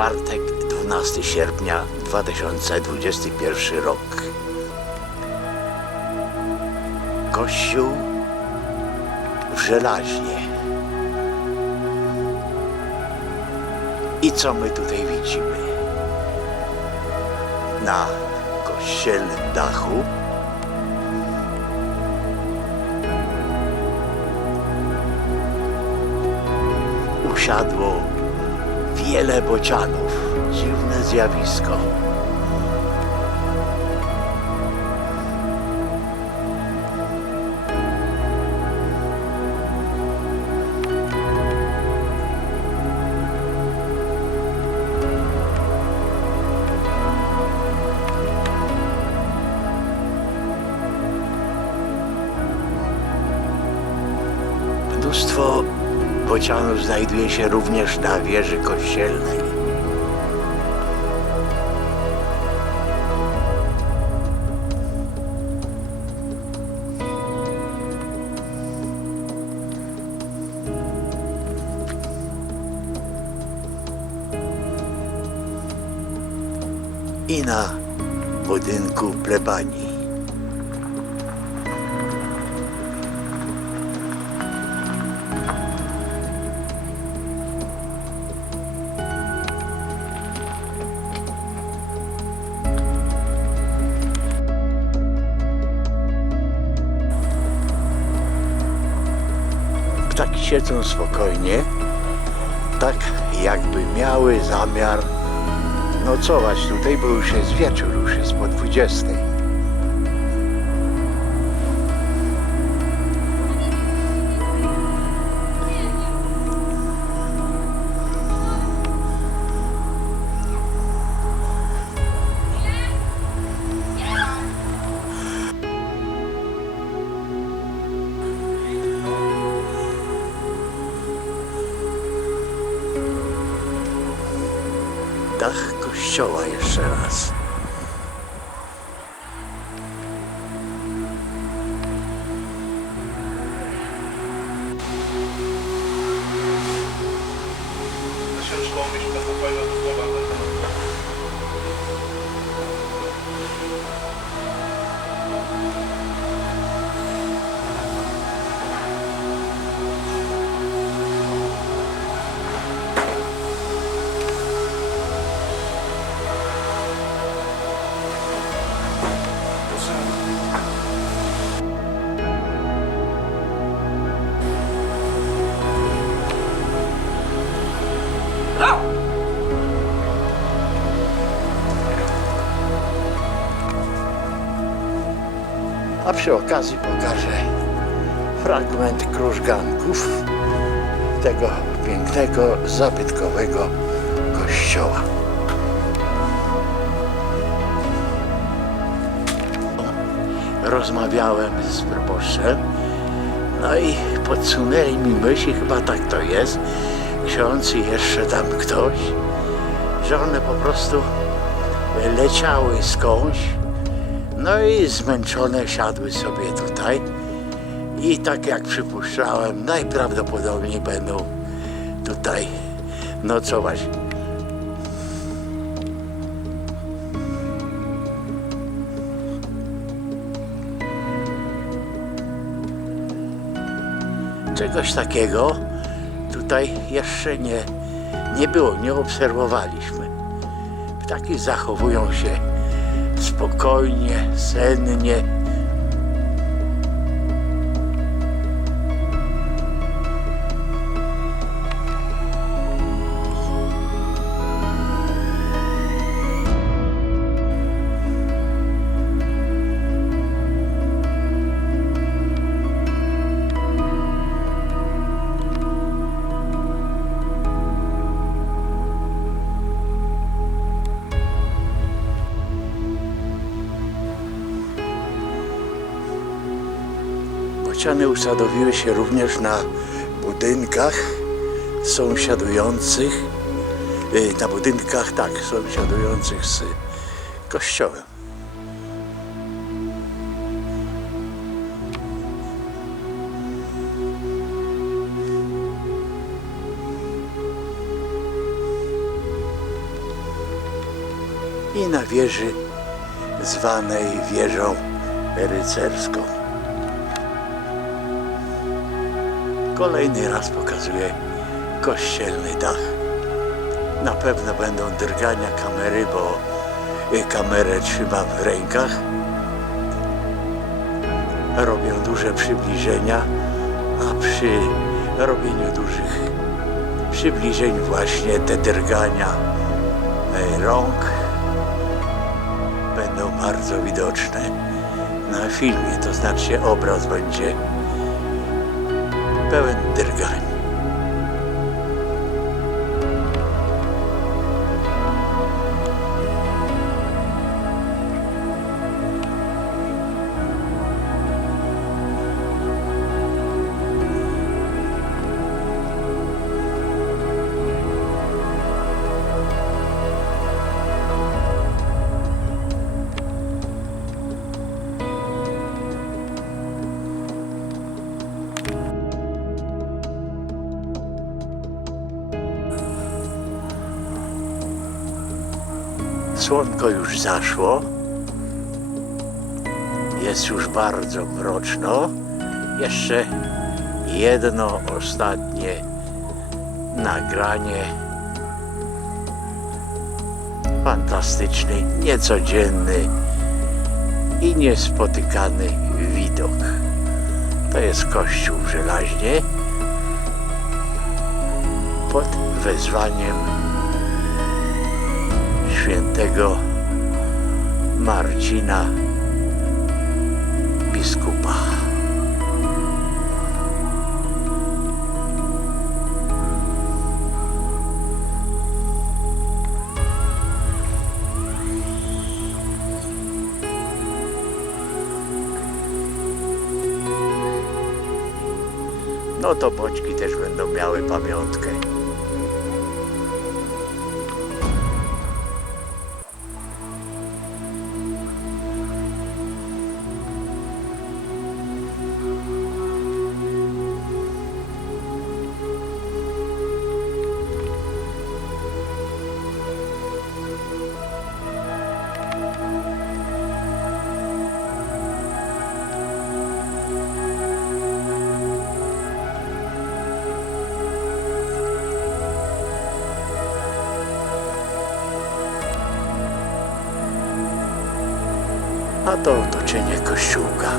Czwartek, 12 sierpnia 2021 rok. Kościół w żelaźnie. I co my tutaj widzimy? Na kościelnym dachu usiadło wiele bocianów. Dziwne zjawisko. Mnóstwo bocianów znajduje się również na wieży kościelnej. I na budynku plebanii. Ptaki siedzą spokojnie, tak jakby miały zamiar nocować tutaj, bo już jest wieczór, już jest po 20. Dach kościoła jeszcze raz. A przy okazji pokażę fragment krużganków tego pięknego, zabytkowego kościoła. Rozmawiałem z proboszczem, no i podsunęli mi myśli, chyba tak to jest, ksiądz i jeszcze tam ktoś, że one po prostu leciały skądś, no i zmęczone siadły sobie tutaj i tak jak przypuszczałem, najprawdopodobniej będą tutaj nocować. Czegoś takiego tutaj jeszcze nie, nie było, nie obserwowaliśmy. Ptaki zachowują się spokojnie, sennie. Bociany usadowiły się również na budynkach sąsiadujących, y, na budynkach, tak, sąsiadujących z kościołem. i na wieży zwanej wieżą rycerską. Kolejny raz pokazuję kościelny dach. Na pewno będą drgania kamery, bo y, kamerę trzymam w rękach. Robią duże przybliżenia, a przy robieniu dużych przybliżeń właśnie te drgania y, rąk będą bardzo widoczne na filmie, to znaczy obraz będzie pełen. Słonko już zaszło. Jest już bardzo mroczno. Jeszcze jedno ostatnie nagranie. Fantastyczny, niecodzienny i niespotykany widok. To jest kościół w Żelaźnie pod wezwaniem świętego Marcina biskupa. No to boczki też będą miały pamiątkę. A to otoczenie kościółka.